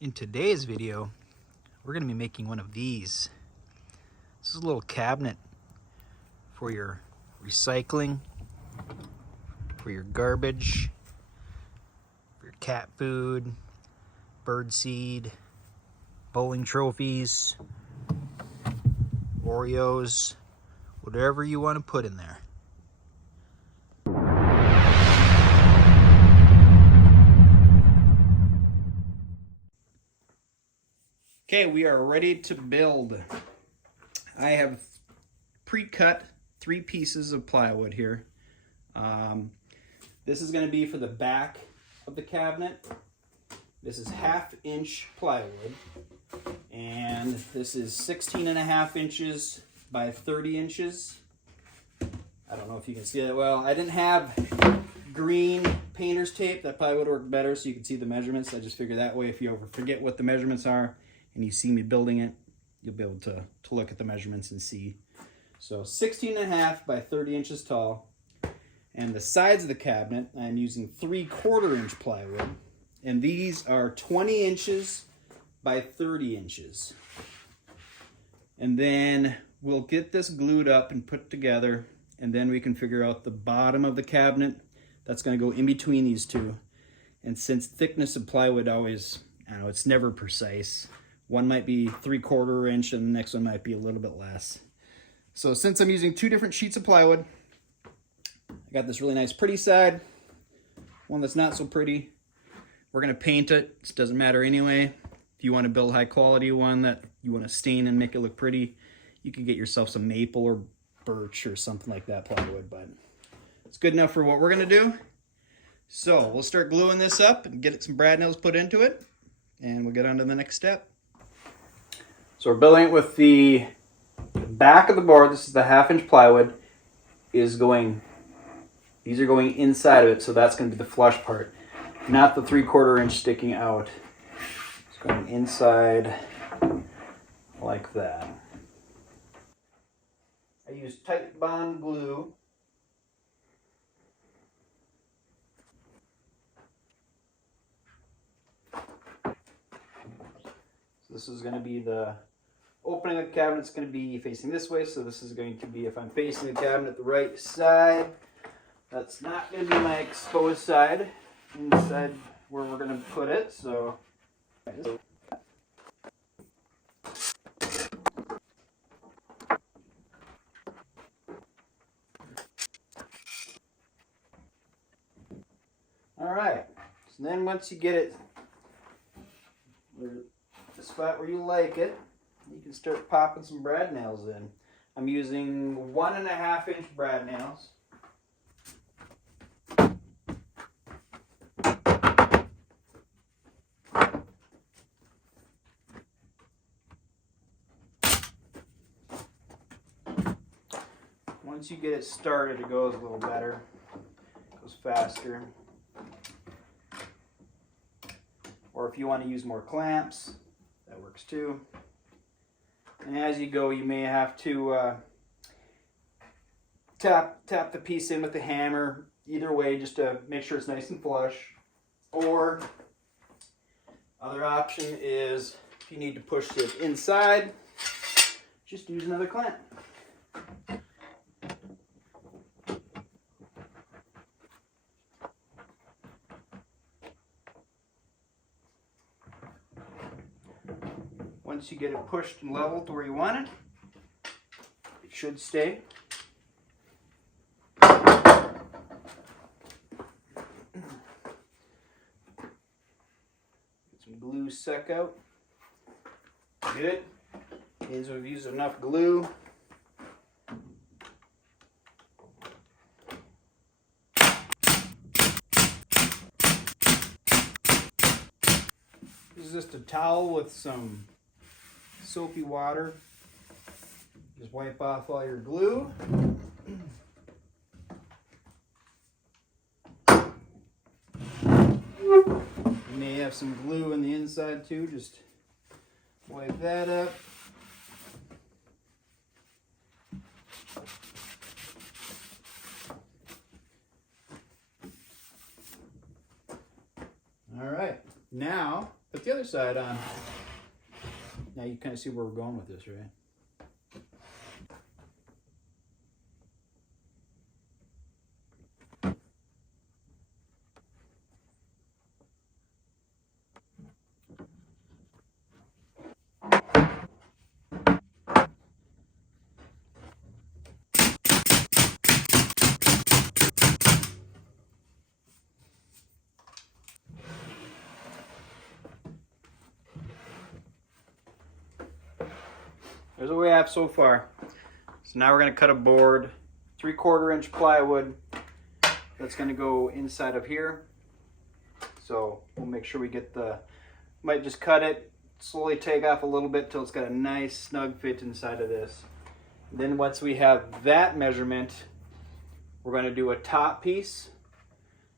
In today's video, we're going to be making one of these. This is a little cabinet for your recycling, for your garbage, for your cat food, bird seed, bowling trophies, Oreos, whatever you want to put in there. Okay, we are ready to build. I have pre-cut 3 pieces of plywood here. This is going to be for the back of the cabinet. This is 1/2 inch plywood, and this is 16.5 inches by 30 inches. I don't know if you can see that well. I didn't have green painter's tape. That probably would work better so you can see the measurements. I just figured that way if you ever forget what the measurements are and you see me building it, you'll be able to look at the measurements and see. So 16.5 by 30 inches tall. And the sides of the cabinet, I'm using 3/4 inch plywood. And these are 20 inches by 30 inches. And then we'll get this glued up and put together, and then we can figure out the bottom of the cabinet. That's going to go in between these two. And since thickness of plywood always, I don't know, it's never precise. One might be 3/4 inch and the next one might be a little bit less. So since I'm using 2 different sheets of plywood, I got this really nice pretty side, one that's not so pretty. We're going to paint it. It doesn't matter anyway. If you want to build high quality one that you want to stain and make it look pretty, you can get yourself some maple or birch or something like that plywood, but it's good enough for what we're going to do. So we'll start gluing this up and get some brad nails put into it, and we'll get on to the next step. So we're building it with the back of the board. This is the 1/2 inch plywood these are going inside of it, so that's going to be the flush part, not the 3/4 inch sticking out. It's going inside like that. I use Titebond Glue. So this is going to be the opening of the cabinet. It's going to be facing this way, so this is going to be, if I'm facing the cabinet the right side, that's not going to be my exposed side inside where we're going to put it. So all right, so then once you get it the spot where you like it, you can start popping some brad nails in. I'm using 1.5 inch brad nails. Once you get it started, it goes a little better. It goes faster. Or if you want to use more clamps, that works too. And as you go, you may have to tap the piece in with the hammer. Either way, just to make sure it's nice and flush. Or other option is if you need to push it inside, just use another clamp. Once you get it pushed and leveled to where you want it, it should stay. Get some glue suck out. Good. Means we've used enough glue. This is just a towel with some soapy water. Just wipe off all your glue. You may have some glue in the inside too. Just wipe that up. All right, now Put the other side on. Now you kind of see where we're going with this, right? There's what we have so far. So now we're going to cut a board, 3/4 inch plywood. That's going to go inside of here. So we'll make sure we get the, might just cut it, slowly take off a little bit till it's got a nice snug fit inside of this. Then once we have that measurement, we're going to do a top piece.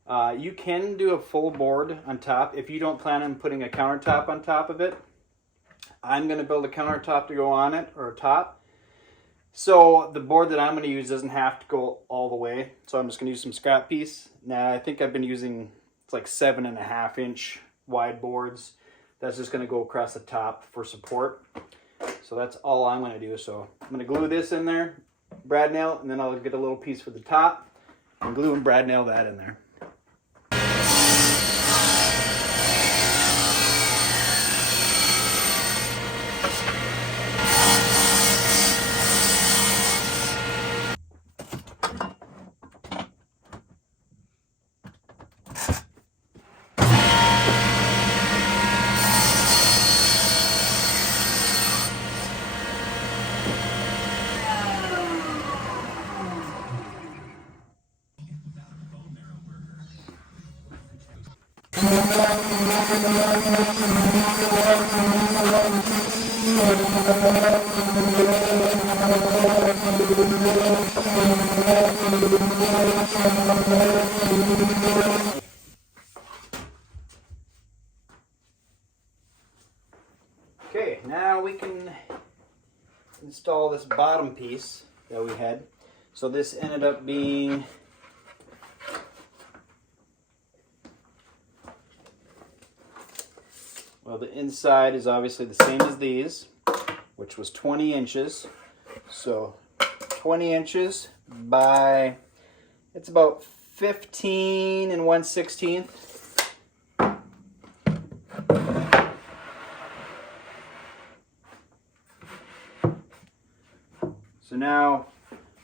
You can do a full board on top if you don't plan on putting a countertop on top of it. I'm going to build a countertop to go on it, or a top. So the board that I'm going to use doesn't have to go all the way. So I'm just going to use some scrap piece. Now I think I've been using, it's like 7.5 inch wide boards. That's just going to go across the top for support. So that's all I'm going to do. So I'm going to glue this in there, brad nail, and then I'll get a little piece for the top and glue and brad nail that in there. Okay, now we can install this bottom piece that we had. So this ended up being well, the inside is obviously the same as these, which was 20 inches. So 20 inches by, it's about 15 1/16. So now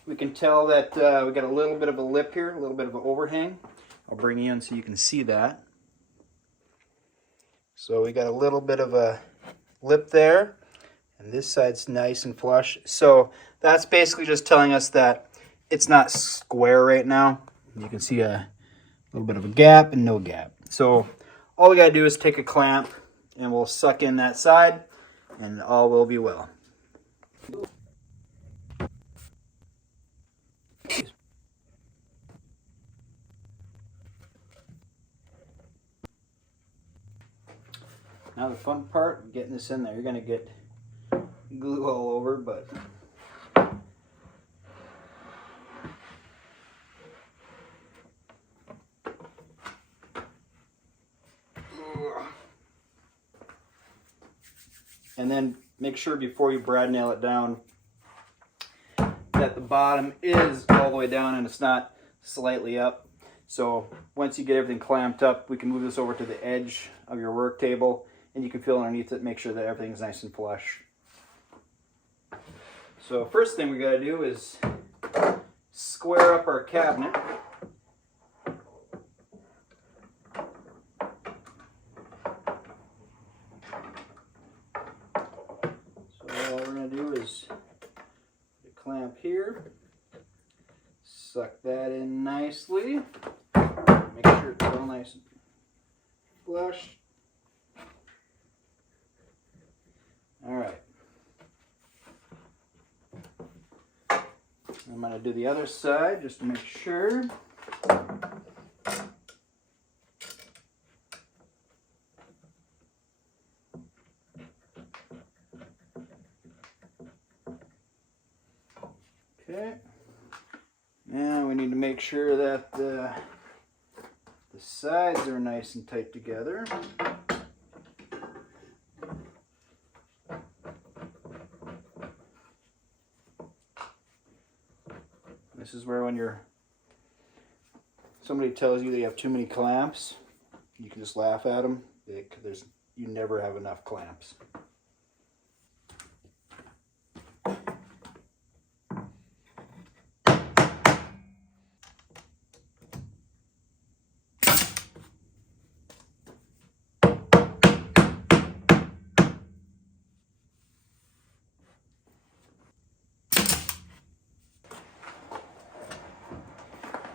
we can tell that we got a little bit of a lip here, a little bit of an overhang. I'll bring you in so you can see that. So we got a little bit of a lip there, and this side's nice and flush. So that's basically just telling us that it's not square right now. You can see a little bit of a gap and no gap. So all we gotta do is take a clamp and we'll suck in that side and all will be well. Now the fun part, getting this in there, you're going to get glue all over, but and then make sure before you brad nail it down that the bottom is all the way down and it's not slightly up. So once you get everything clamped up, we can move this over to the edge of your work table. And you can feel underneath it, make sure that everything's nice and flush. So first thing we gotta do is square up our cabinet. So all we're gonna do is put a clamp here, suck that in nicely, make sure it's all nice and flush. All right. I'm going to do the other side just to make sure. Okay. Now we need to make sure that the sides are nice and tight together. This is where when somebody tells you they have too many clamps, you can just laugh at them. You never have enough clamps.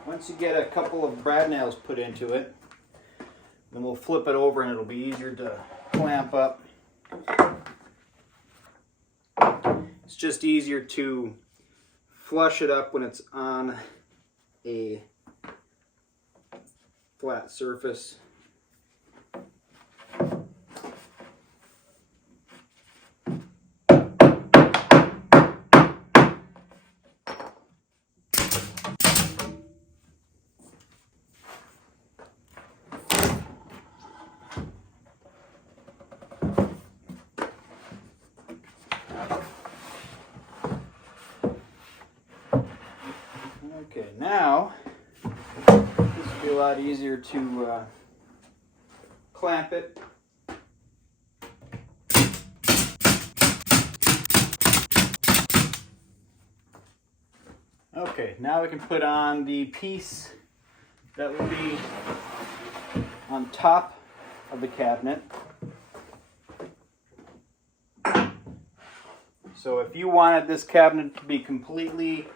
Once you get a couple of brad nails put into it, then we'll flip it over and it'll be easier to clamp up. It's just easier to flush it up when it's on a flat surface. Okay, now this will be a lot easier to clamp it. Okay, now we can put on the piece that will be on top of the cabinet. So if you wanted this cabinet to be completely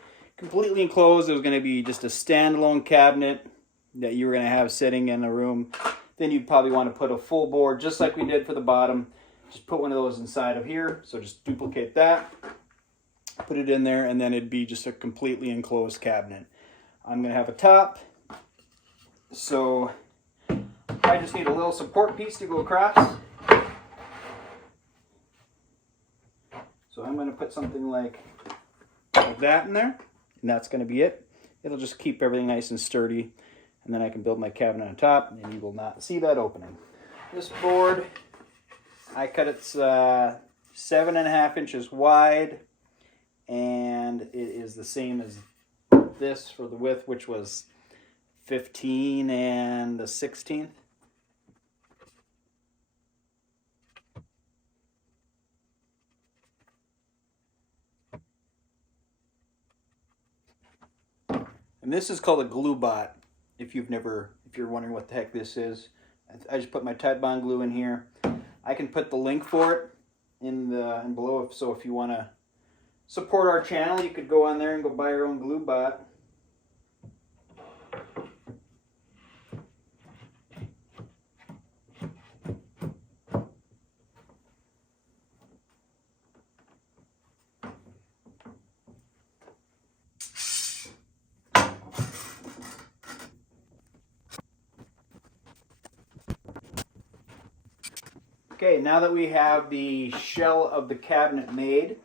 enclosed, it was going to be just a standalone cabinet that you were going to have sitting in a room, then you'd probably want to put a full board just like we did for the bottom. Just put one of those inside of here. So just duplicate that, put it in there, and then it'd be just a completely enclosed cabinet. I'm going to have a top, so I just need a little support piece to go across. So I'm going to put something like that in there, and that's going to be it. It'll just keep everything nice and sturdy, and then I can build my cabinet on top, and you will not see that opening. This board, I cut it 7.5 inches wide, and it is the same as this for the width, which was 15 and a 16th. And this is called a GluBot. If you're wondering what the heck this is, I just put my Titebond glue in here. I can put the link for it in below. So if you want to support our channel, you could go on there and go buy your own GluBot. Okay, now that we have the shell of the cabinet made,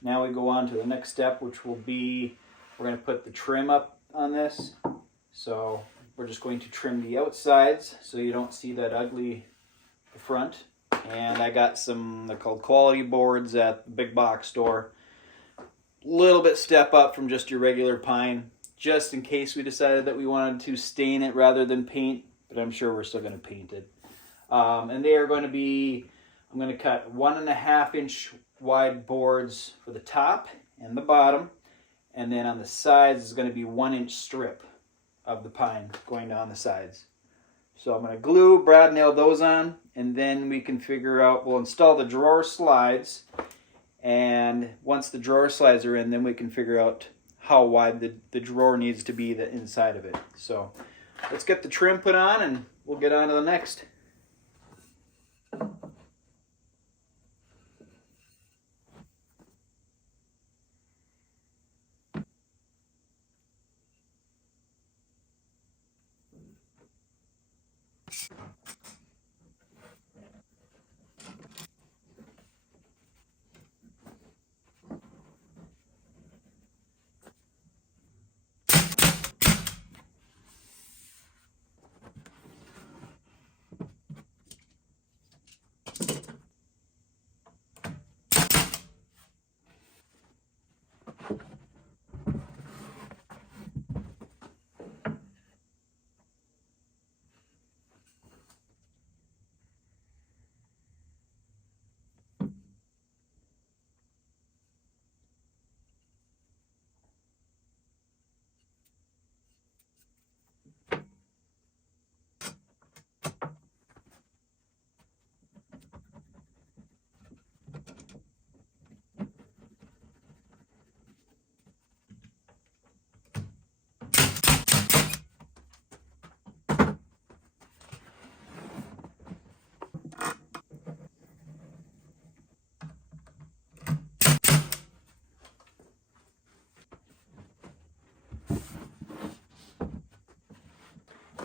now we go on to the next step, which will be, we're going to put the trim up on this. So we're just going to trim the outsides so you don't see that ugly front. And I got some, they're called quality boards at the big box store. A little bit step up from just your regular pine, just in case we decided that we wanted to stain it rather than paint, but I'm sure we're still going to paint it. And they are going to be, I'm going to cut 1.5 inch wide boards for the top and the bottom. And then on the sides is going to be 1 inch strip of the pine going down the sides. So I'm going to glue, brad nail those on, and then we can figure out, we'll install the drawer slides. And once the drawer slides are in, then we can figure out how wide the drawer needs to be, the inside of it. So let's get the trim put on and we'll get on to the next.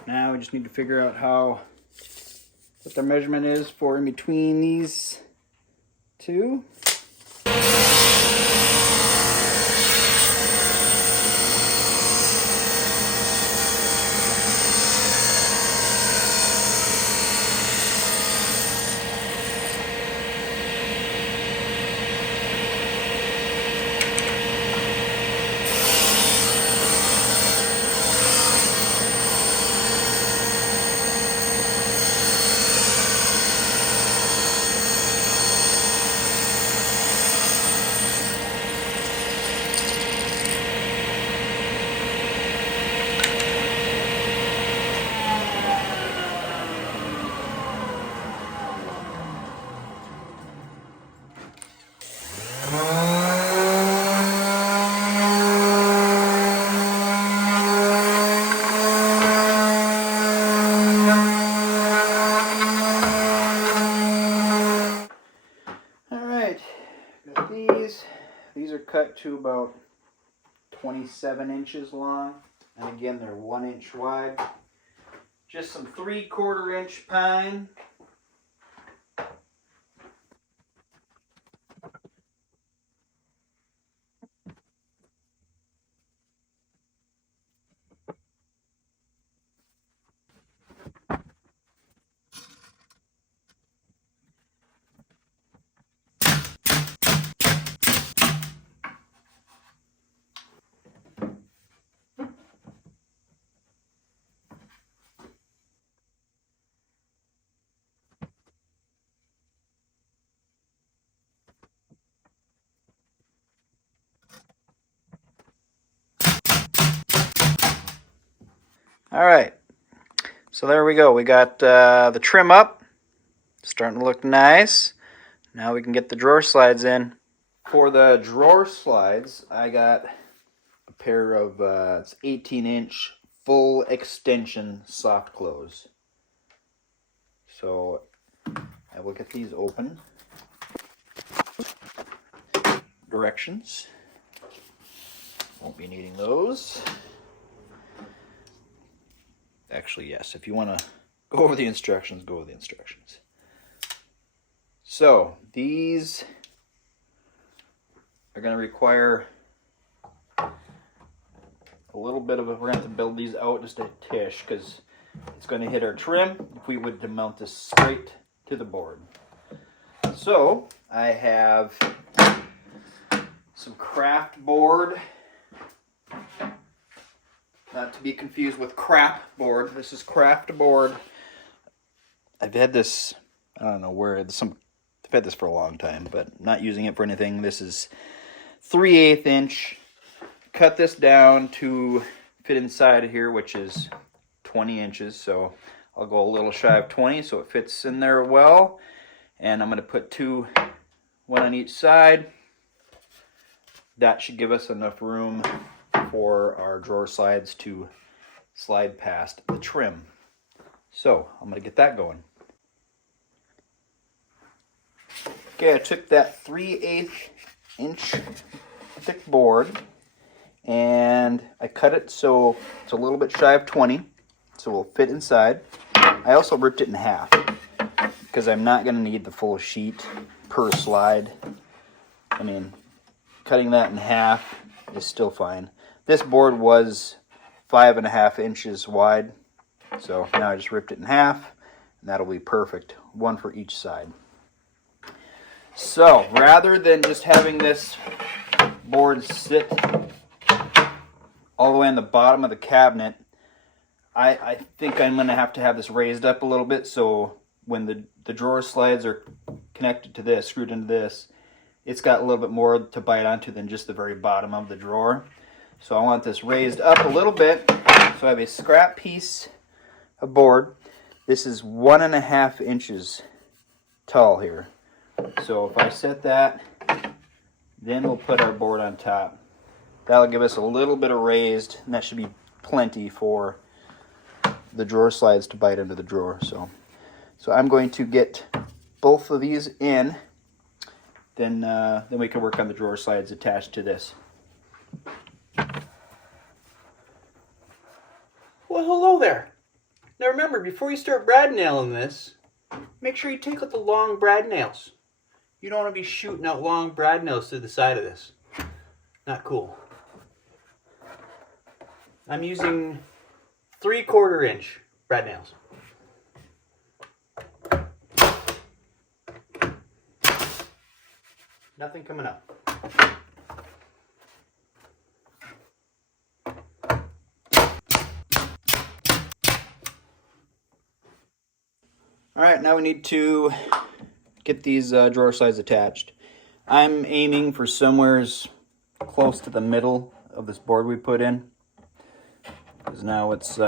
Now we just need to figure out what the measurement is for in between these two. These are cut to about 27 inches long, and again they're 1 inch wide. Just some 3/4 inch pine. All right, so there we go. We got the trim up, starting to look nice. Now we can get the drawer slides in. For the drawer slides, I got a pair of 18-inch full extension soft close. So I will get these open. Directions. Won't be needing those. Actually, yes, if you want to go over the instructions, go over the instructions. So these are going to require a little bit of we're going to have to build these out just a tish because it's going to hit our trim if we would to mount this straight to the board. So I have some craft board, not to be confused with crap board. This is craft board. I've had this, I don't know where, I've had this for a long time, but not using it for anything. This is 3/8 inch. Cut this down to fit inside of here, which is 20 inches. So I'll go a little shy of 20 so it fits in there well. And I'm going to put one on each side. That should give us enough room for our drawer slides to slide past the trim. So I'm going to get that going. Okay, I took that 3/8 inch thick board and I cut it so it's a little bit shy of 20, so we'll fit inside. I also ripped it in half because I'm not going to need the full sheet per slide. I mean, cutting that in half is still fine. This board was 5.5 inches wide, so now I just ripped it in half, and that'll be perfect. One for each side. So rather than just having this board sit all the way on the bottom of the cabinet, I think I'm going to have this raised up a little bit so when the drawer slides are connected to this, screwed into this, it's got a little bit more to bite onto than just the very bottom of the drawer. So I want this raised up a little bit. So I have a scrap piece of board. This is 1.5 inches tall here. So if I set that, then we'll put our board on top. That'll give us a little bit of raised, and that should be plenty for the drawer slides to bite into the drawer. So I'm going to get both of these in. Then we can work on the drawer slides attached to this. Well, hello there. Now remember, before you start brad nailing this, make sure you take out the long brad nails. You don't want to be shooting out long brad nails through the side of this. Not cool. I'm using 3/4 inch brad nails. Nothing coming up. All right, now we need to get these drawer slides attached. I'm aiming for somewheres close to the middle of this board we put in, because now it's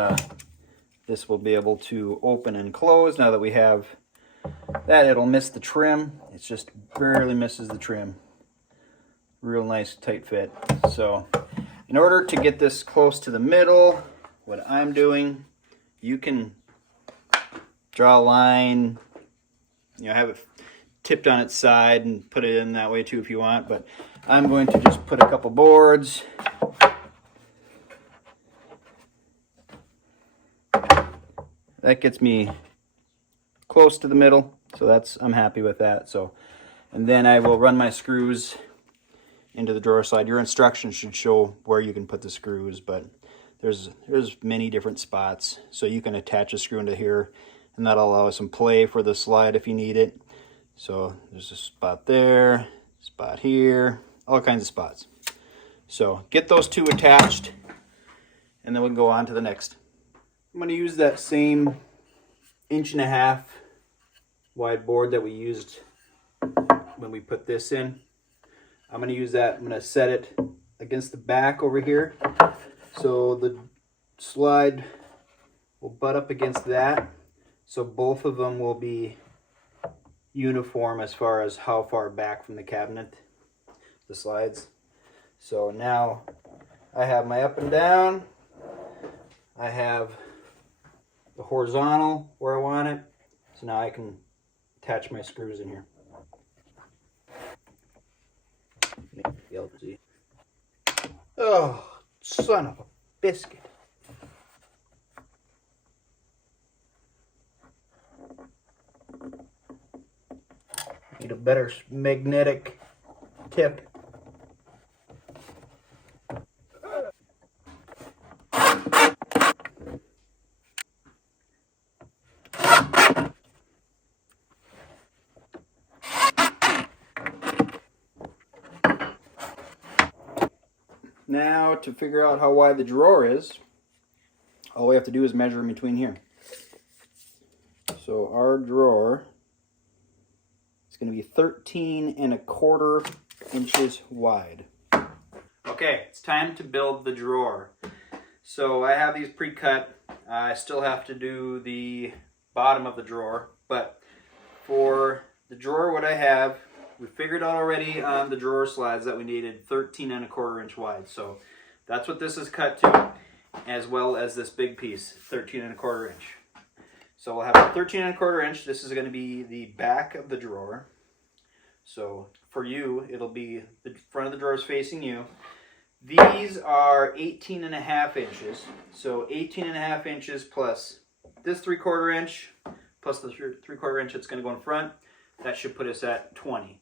this will be able to open and close. Now that we have that, it'll miss the trim. It just barely misses the trim. Real nice tight fit. So in order to get this close to the middle, what I'm doing, you can draw a line, have it tipped on its side and put it in that way too if you want, but I'm going to just put a couple boards. That gets me close to the middle, so I'm happy with that. So, and then I will run my screws into the drawer slide. Your instructions should show where you can put the screws, but there's many different spots, so you can attach a screw into here, and that'll allow some play for the slide if you need it. So there's a spot there, spot here, all kinds of spots. So get those two attached, and then we'll go on to the next. I'm going to use that same 1.5 inch wide board that we used when we put this in. I'm going to use that. I'm going to set it against the back over here, so the slide will butt up against that. So both of them will be uniform as far as how far back from the cabinet the slides. So now I have my up and down. I have the horizontal where I want it. So now I can attach my screws in here. Oh, son of a biscuit. Need a better magnetic tip. Now to figure out how wide the drawer is, all we have to do is measure in between here. So our drawer is going to be 13.25 inches wide. Okay, it's time to build the drawer. So I have these pre-cut. I still have to do the bottom of the drawer, but for the drawer, what I have, we figured out already on the drawer slides that we needed 13.25 inch wide. So that's what this is cut to, as well as this big piece, 13.25 inch. So we'll have a 13.25 inch. This is going to be the back of the drawer. So for you, it'll be the front of the drawer is facing you. These are 18.5 inches. So 18.5 inches plus this 3/4 inch plus the 3/4 inch that's going to go in front. That should put us at 20,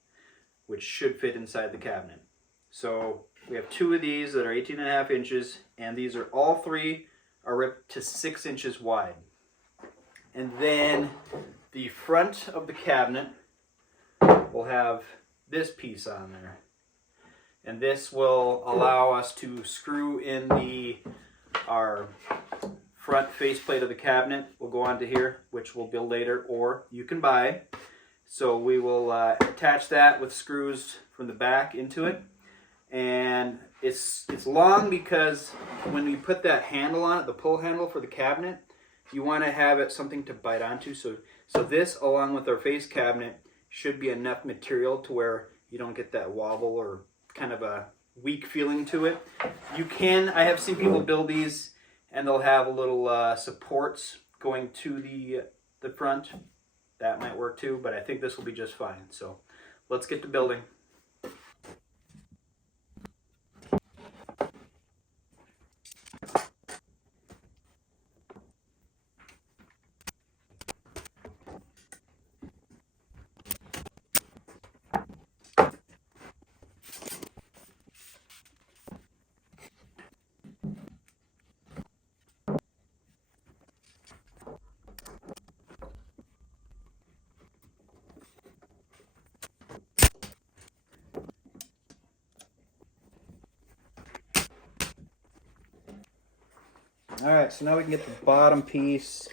which should fit inside the cabinet. So we have two of these that are 18.5 inches, and these are all three are ripped to 6 inches wide. And then the front of the cabinet will have this piece on there. And this will allow us to screw in our front faceplate of the cabinet. Will go onto here, which we'll build later, or you can buy. So we will attach that with screws from the back into it. And it's long because when we put that handle on it, the pull handle for the cabinet, you want to have it something to bite onto. So this, along with our face cabinet, should be enough material to where you don't get that wobble or kind of a weak feeling to it. I have seen people build these and they'll have a little supports going to the front. That might work too, but I think this will be just fine. So let's get to building. All right, so now we can get the bottom piece,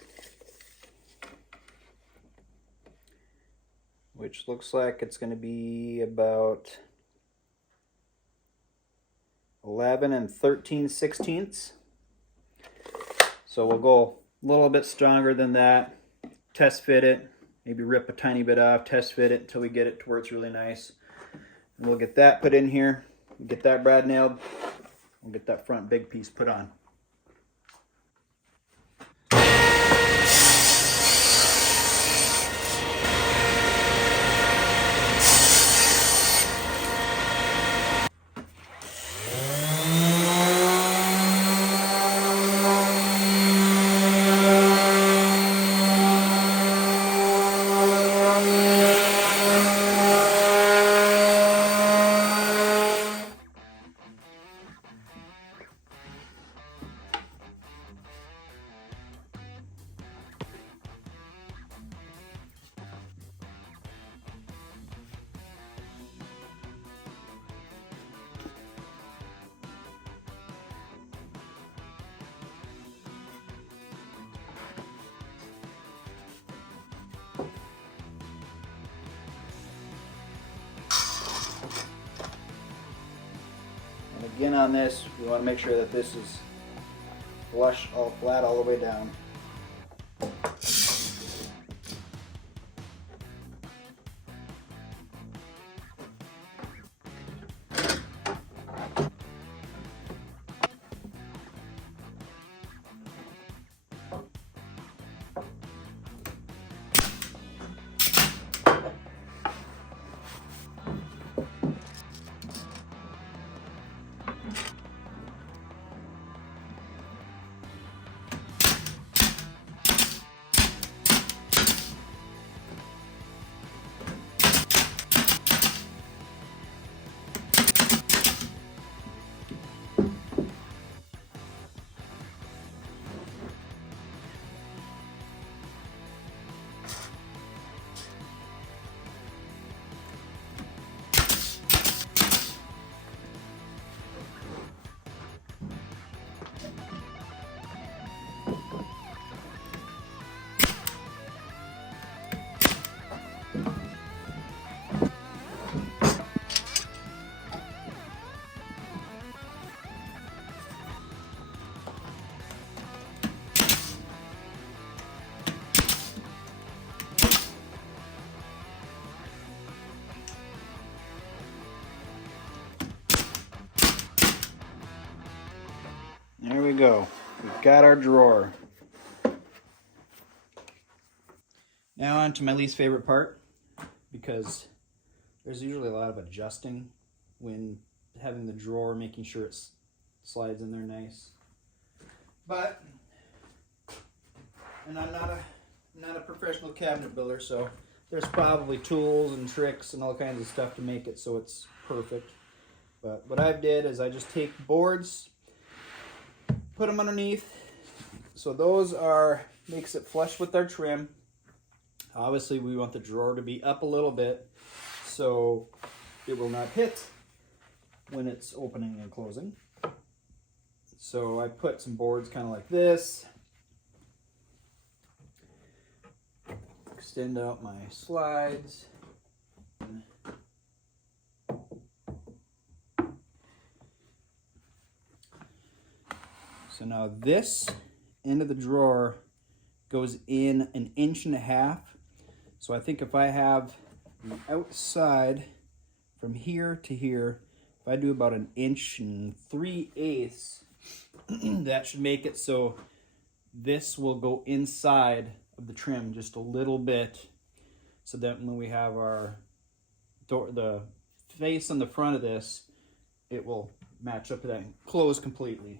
which looks like it's going to be about 11 13/16. So we'll go a little bit stronger than that, test fit it, maybe rip a tiny bit off, test fit it until we get it to where it's really nice. And we'll get that put in here, get that brad nailed, we'll get that front big piece put on. Again on this, we want to make sure that this is flush, all flat all the way down. There we go. We've got our drawer. Now on to my least favorite part, because there's usually a lot of adjusting when having the drawer, making sure it slides in there nice. But, and I'm not a professional cabinet builder, so there's probably tools and tricks and all kinds of stuff to make it so it's perfect. But what I did is I just take boards, put them underneath, so those makes it flush with our trim. Obviously we want the drawer to be up a little bit so it will not hit when it's opening and closing. So I put some boards kind of like this, extend out my slides. So now this end of the drawer goes in 1.5 inches. So I think if I have the outside from here to here, if I do about 1 3/8 inches, that should make it so this will go inside of the trim just a little bit, so that when we have our door, the face on the front of this, it will match up to that and close completely.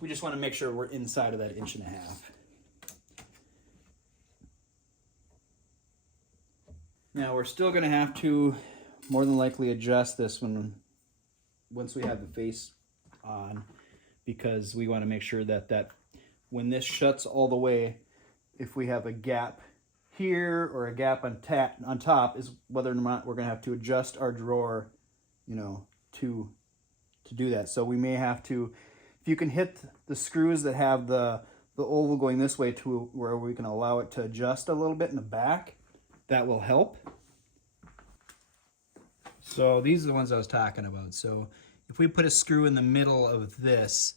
We just want to make sure we're inside of that 1.5 inches. Now we're still going to have to more than likely adjust this once we have the face on, because we want to make sure that when this shuts all the way, if we have a gap here or a gap on top, is whether or not we're going to have to adjust our drawer, to do that. So we may have to If you can hit the screws that have the oval going this way to where we can allow it to adjust a little bit in the back, that will help. So these are the ones I was talking about. So if we put a screw in the middle of this,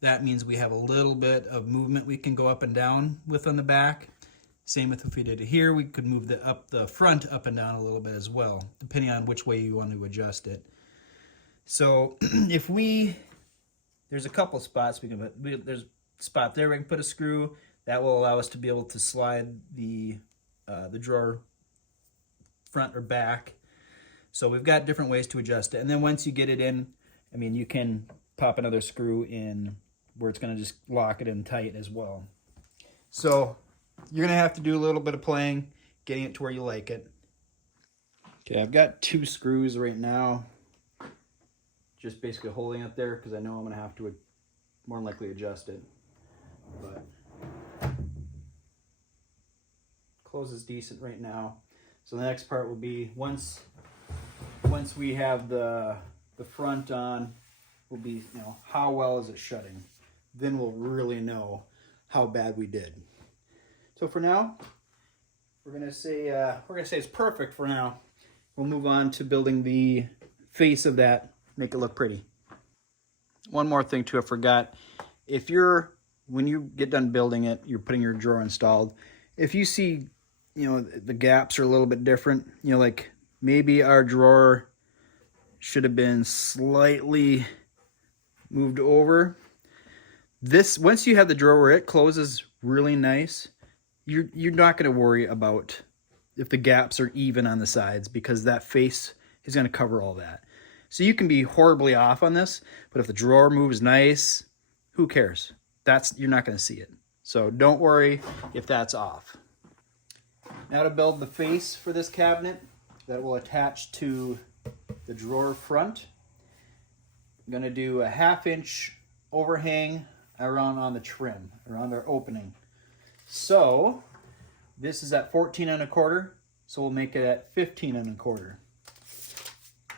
that means we have a little bit of movement we can go up and down with on the back. Same with if we did it here, we could move the front up and down a little bit as well, depending on which way you want to adjust it. So if there's a couple spots there's a spot there we can put a screw that will allow us to be able to slide the drawer front or back. So we've got different ways to adjust it. And then once you get it in, I mean, you can pop another screw in where it's going to just lock it in tight as well. So you're going to have to do a little bit of playing, getting it to where you like it. Okay, I've got 2 screws right now, just basically holding it there because I know I'm going to have to more than likely adjust it. But closes decent right now. So the next part will be once we have the front on, will be, you know, how well is it shutting? Then we'll really know how bad we did. So for now, we're gonna say it's perfect for now. We'll move on to building the face of that, make it look pretty. One more thing too, I forgot. When you get done building it, you're putting your drawer installed. If you see, you know, the gaps are a little bit different, you know, like maybe our drawer should have been slightly moved over. Once you have the drawer where it closes really nice, you're not going to worry about if the gaps are even on the sides because that face is going to cover all that. So you can be horribly off on this, but if the drawer moves nice, who cares? You're not going to see it. So don't worry if that's off. Now to build the face for this cabinet that will attach to the drawer front, I'm going to do a 1/2 inch overhang around on the trim, around our opening. So this is at 14 1/4, so we'll make it at 15 1/4.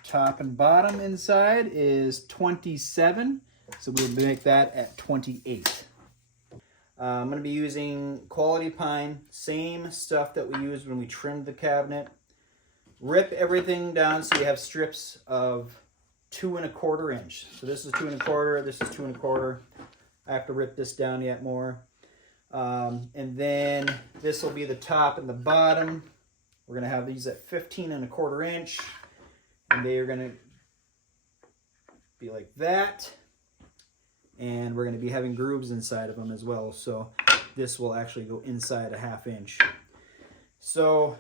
Top and bottom inside is 27, so we'll make that at 28. I'm going to be using quality pine, same stuff that we used when we trimmed the cabinet. Rip everything down so you have strips of 2 1/4 inch. So this is 2 1/4, this is 2 1/4. I have to rip this down yet more. And then this will be the top and the bottom. We're going to have these at 15 1/4 inch. And they are going to be like that. And we're going to be having grooves inside of them as well. So this will actually go inside a 1/2 inch. So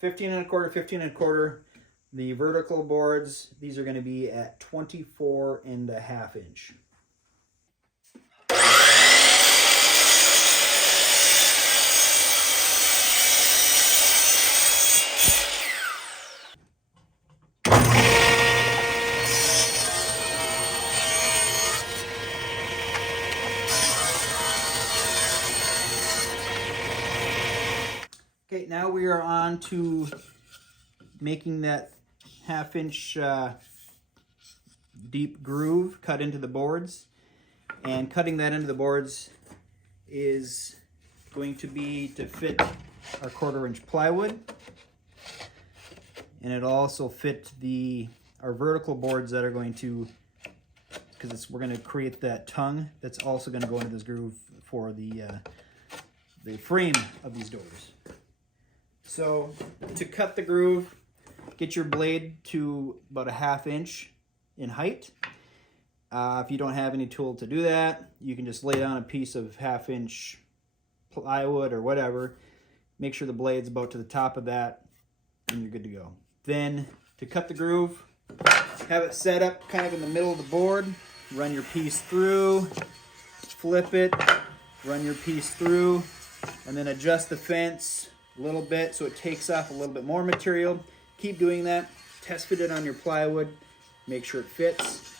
15 1/4, 15 1/4. The vertical boards, these are going to be at 24 1/2 inch. Okay, now we are on to making that 1/2 inch deep groove cut into the boards. And cutting that into the boards is going to be to fit our 1/4 inch plywood. And it'll also fit our vertical boards that are going to, because we're going to create that tongue that's also going to go into this groove for the frame of these doors. So to cut the groove, get your blade to about a 1/2 inch in height. If you don't have any tool to do that, you can just lay down a piece of 1/2 inch plywood or whatever. Make sure the blade's about to the top of that, and you're good to go. Then to cut the groove, have it set up kind of in the middle of the board. Run your piece through, flip it, run your piece through, and then adjust the fence a little bit so it takes off a little bit more material. Keep doing that. Test fit it on your plywood. Make sure it fits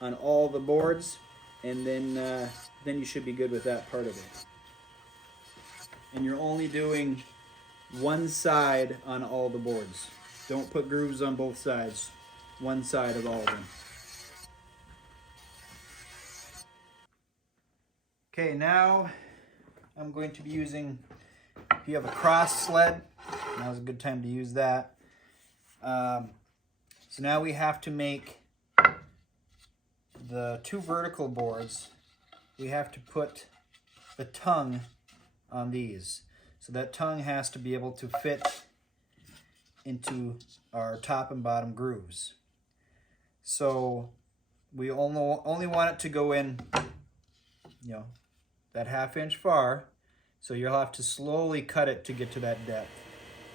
on all the boards, and then you should be good with that part of it. And you're only doing one side on all the boards. Don't put grooves on both sides. One side of all of them. Okay, now I'm going to be using, if you have a cross sled, now's a good time to use that. So now we have to make the 2 vertical boards. We have to put the tongue on these. So that tongue has to be able to fit into our top and bottom grooves. So we only want it to go in, you know, that 1/2 inch far. So you'll have to slowly cut it to get to that depth.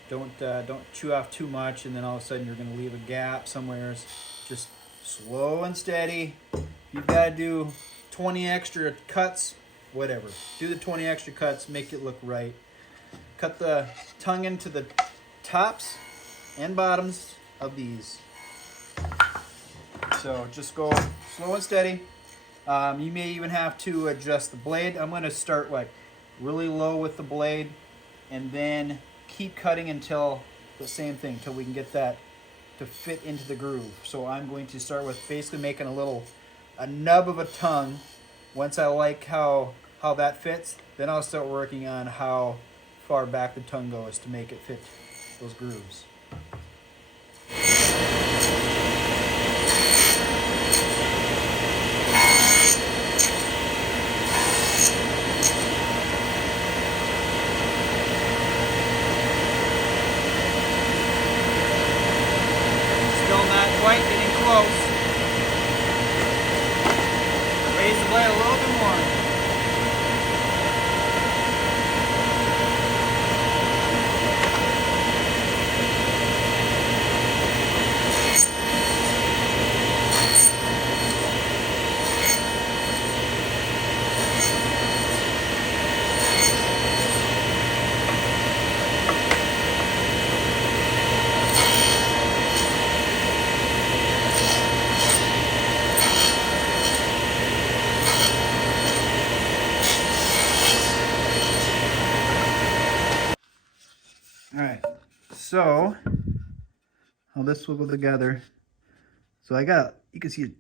Don't chew off too much, and then all of a sudden you're going to leave a gap somewhere. Just slow and steady. If you've got to do 20 extra cuts, whatever. Do the 20 extra cuts, make it look right. Cut the tongue into the tops and bottoms of these. So just go slow and steady. You may even have to adjust the blade. I'm going to start like really low with the blade, and then keep cutting until the same thing, until we can get that to fit into the groove. So I'm going to start with basically making a nub of a tongue. Once I like how that fits, then I'll start working on how far back the tongue goes to make it fit those grooves. Quite getting close. Raise the blade a little bit more. Alright, so how this will go together. So you can see a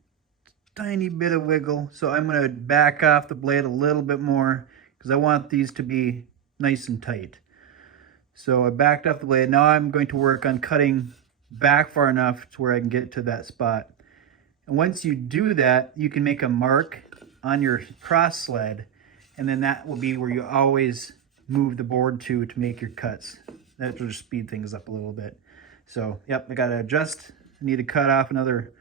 tiny bit of wiggle. So I'm going to back off the blade a little bit more because I want these to be nice and tight. So I backed off the blade. Now I'm going to work on cutting back far enough to where I can get to that spot. And once you do that, you can make a mark on your cross sled, and then that will be where you always move the board to make your cuts. That will just speed things up a little bit. So, yep, I got to adjust. I need to cut off another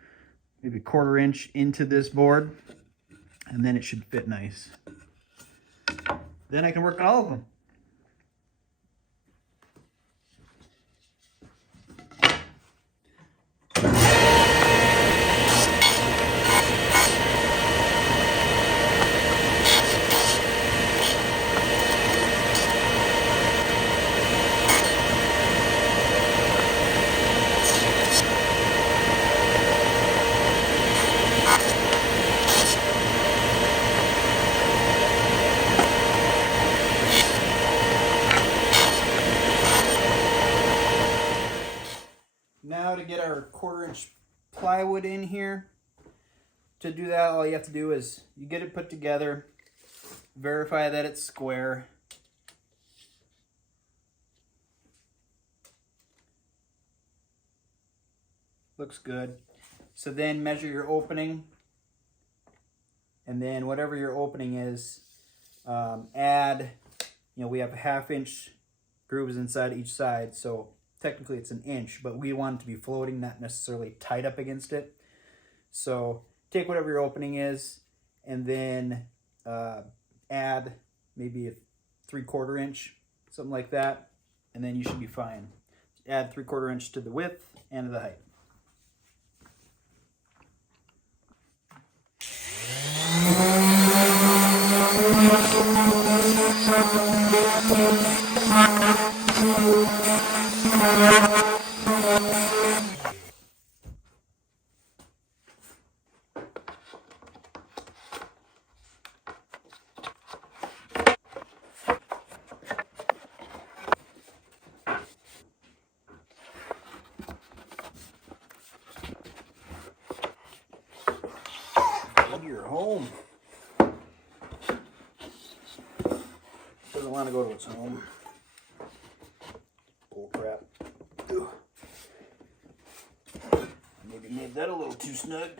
maybe 1/4 inch into this board, and then it should fit nice. Then I can work on all of them. Now to get our 1/4 inch plywood in here, to do that all you have to do is you get it put together, verify that it's square. Looks good. So then measure your opening, and then whatever your opening is, add, we have 1/2 inch grooves inside each side, so technically it's 1 inch, but we want it to be floating, not necessarily tight up against it. So take whatever your opening is, and then add maybe a 3/4 inch, something like that, and then you should be fine. Add 3/4 inch to the width and to the height. You're home. want to go to its home. Bull crap. Ugh. Maybe made that a little too snug.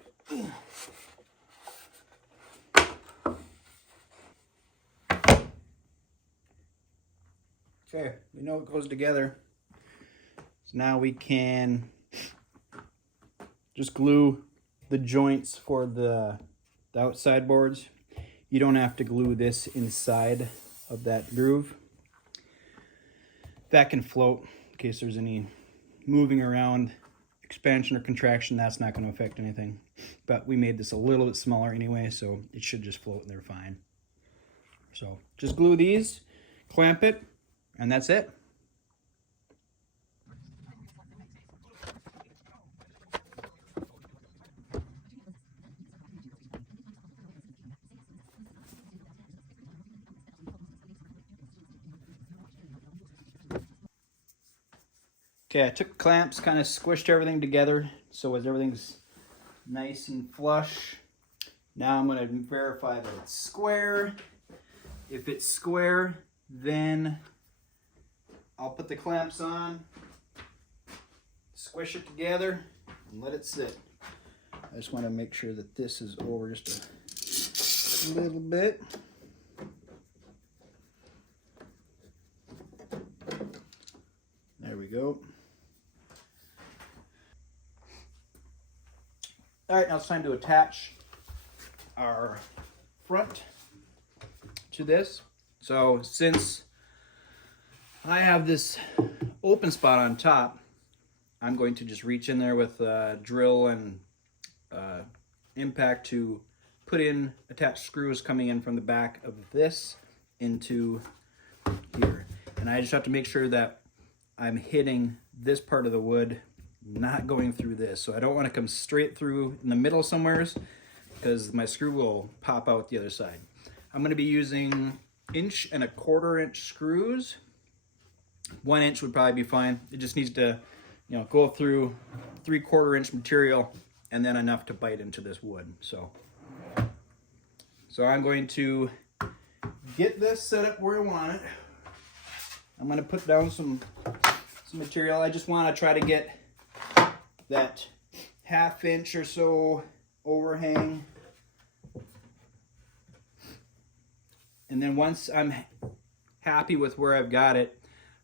Okay, we know it goes together. So now we can just glue the joints for the outside boards. You don't have to glue this inside of that groove. That can float in case there's any moving around, expansion or contraction. That's not going to affect anything. But we made this a little bit smaller anyway, so it should just float and they're fine. So just glue these, clamp it, and that's it. Okay, I took clamps, kind of squished everything together so as everything's nice and flush. Now I'm going to verify that it's square. If it's square, then I'll put the clamps on, squish it together, and let it sit. I just want to make sure that this is over just a little bit. There we go. All right, now it's time to attach our front to this. So since I have this open spot on top, I'm going to just reach in there with a drill and impact to put in attached screws coming in from the back of this into here. And I just have to make sure that I'm hitting this part of the wood, not going through this. So I don't want to come straight through in the middle somewheres because my screw will pop out the other side. I'm going to be using 1.25 inch screws. 1 inch would probably be fine. It just needs to, go through 3/4 inch material and then enough to bite into this wood. So I'm going to get this set up where I want it. I'm going to put down some material. I just want to try to get that 1/2 inch or so overhang. And then once I'm happy with where I've got it,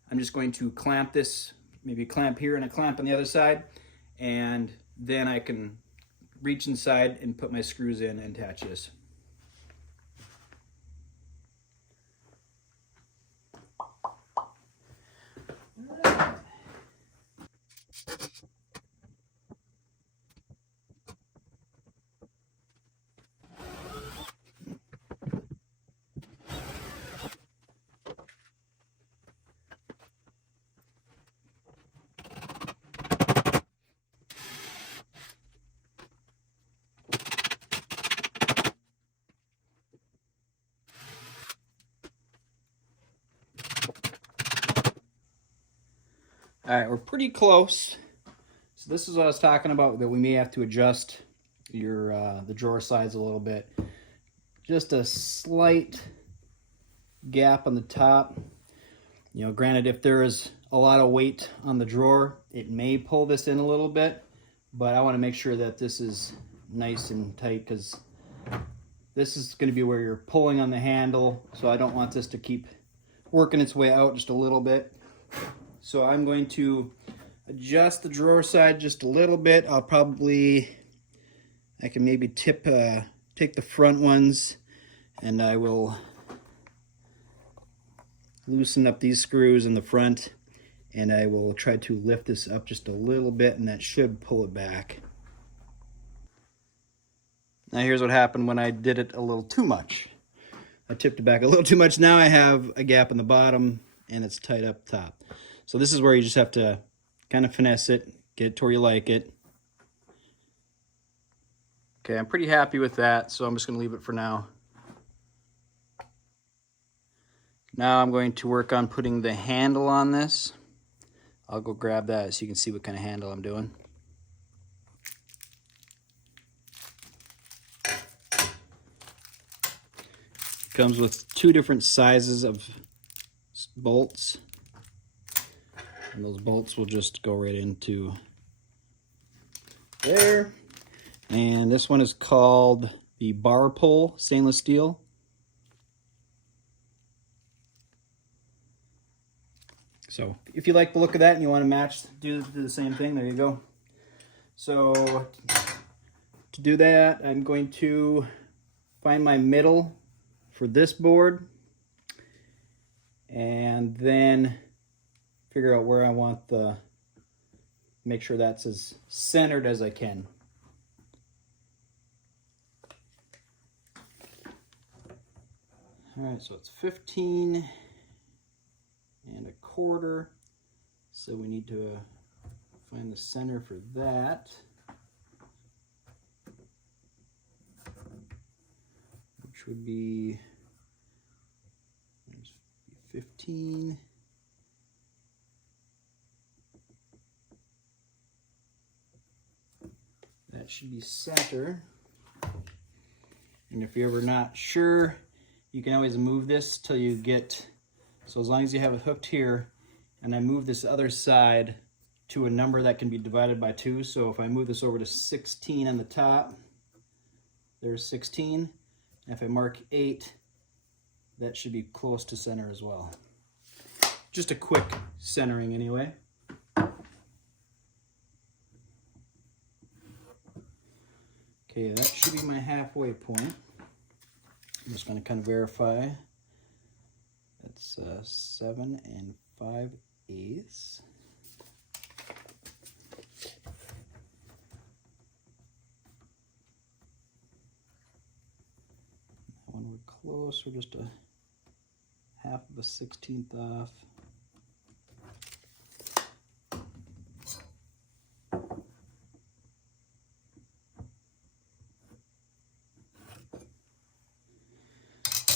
I'm just going to clamp this, maybe clamp here and a clamp on the other side, and then I can reach inside and put my screws in and attach this. All right, we're pretty close. So this is what I was talking about, that we may have to adjust the drawer sides a little bit. Just a slight gap on the top. Granted, if there is a lot of weight on the drawer, it may pull this in a little bit, but I want to make sure that this is nice and tight because this is going to be where you're pulling on the handle, so I don't want this to keep working its way out just a little bit. So I'm going to adjust the drawer side just a little bit. I can maybe take the front ones, and I will loosen up these screws in the front, and I will try to lift this up just a little bit, and that should pull it back. Now here's what happened when I did it a little too much. I tipped it back a little too much. Now I have a gap in the bottom, and it's tight up top. So this is where you just have to kind of finesse it, get it to where you like it. Okay, I'm pretty happy with that, so I'm just going to leave it for now. Now I'm going to work on putting the handle on this. I'll go grab that so you can see what kind of handle I'm doing. It comes with 2 different sizes of bolts. And those bolts will just go right into there. And this one is called the bar pull stainless steel. So if you like the look of that and you want to match, do the same thing, there you go. So to do that, I'm going to find my middle for this board and then figure out where I want make sure that's as centered as I can. All right, so it's 15 1/4. So we need to find the center for that. Which would be 15. That should be center. And if you're ever not sure, you can always move this till you get, so as long as you have it hooked here, and I move this other side to a number that can be divided by 2. So if I move this over to 16 on the top, there's 16. And if I mark 8, that should be close to center as well. Just a quick centering anyway. Okay, that should be my halfway point. I'm just going to kind of verify. That's 7 5/8. When we're close, we're just a half of a 16th off.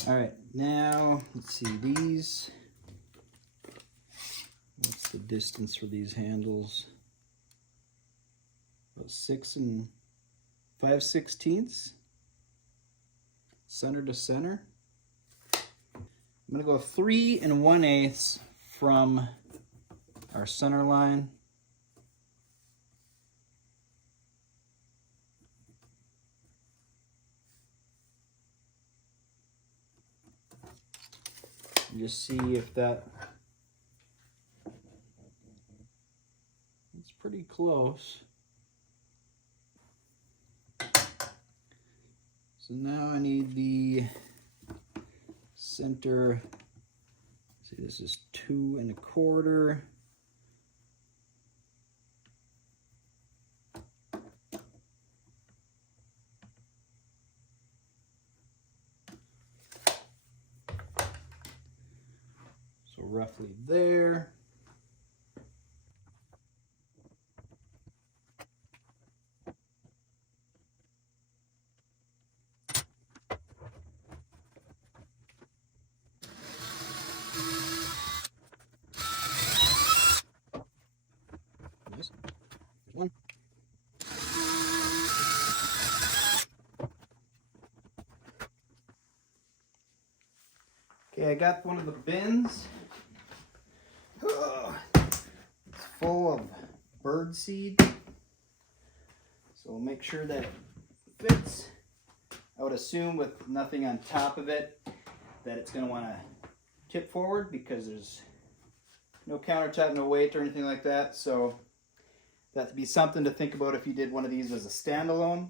All right, now let's see these. What's the distance for these handles? About 6 5/16. Center to center. I'm gonna go 3 1/8 from our center line. And just see if it's pretty close. So now I need the center. See, this is 2 1/4. So roughly there. Nice. There's one. Okay, I got one of the bins. It's full of bird seed. So we'll make sure that it fits. I would assume with nothing on top of it that it's going to want to tip forward because there's no countertop, no weight or anything like that. So that'd be something to think about if you did one of these as a standalone.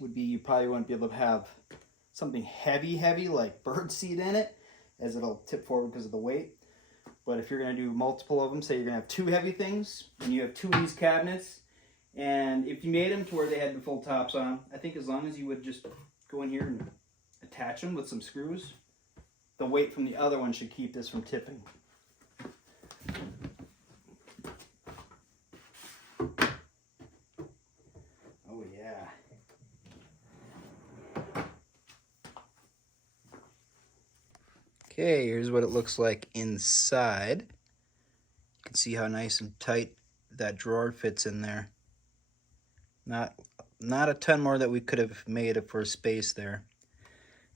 Would be you probably wouldn't be able to have something heavy like bird seed in it, as it'll tip forward because of the weight. But if you're going to do multiple of them, say you're going to have 2 heavy things, and you have 2 of these cabinets, and if you made them to where they had the full tops on them, I think as long as you would just go in here and attach them with some screws, the weight from the other one should keep this from tipping. Oh yeah. Okay, here's what it looks like inside. You can see how nice and tight that drawer fits in there. Not a ton more that we could have made for space there.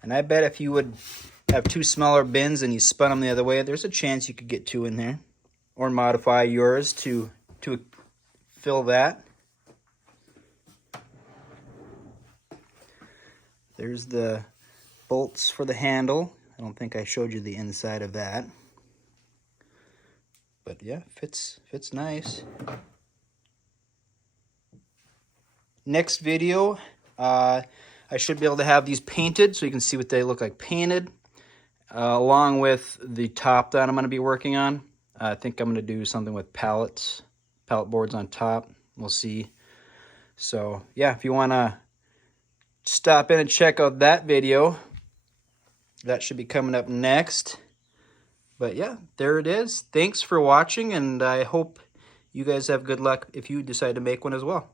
And I bet if you would have 2 smaller bins and you spun them the other way, there's a chance you could get 2 in there. Or modify yours to fill that. There's the bolts for the handle. I don't think I showed you the inside of that. But yeah, fits nice. Next video, I should be able to have these painted so you can see what they look like painted, along with the top that I'm going to be working on. I think I'm going to do something with pallet boards on top. We'll see. So yeah, if you want to stop in and check out that video, that should be coming up next. But yeah, there it is. Thanks for watching, and I hope you guys have good luck if you decide to make one as well.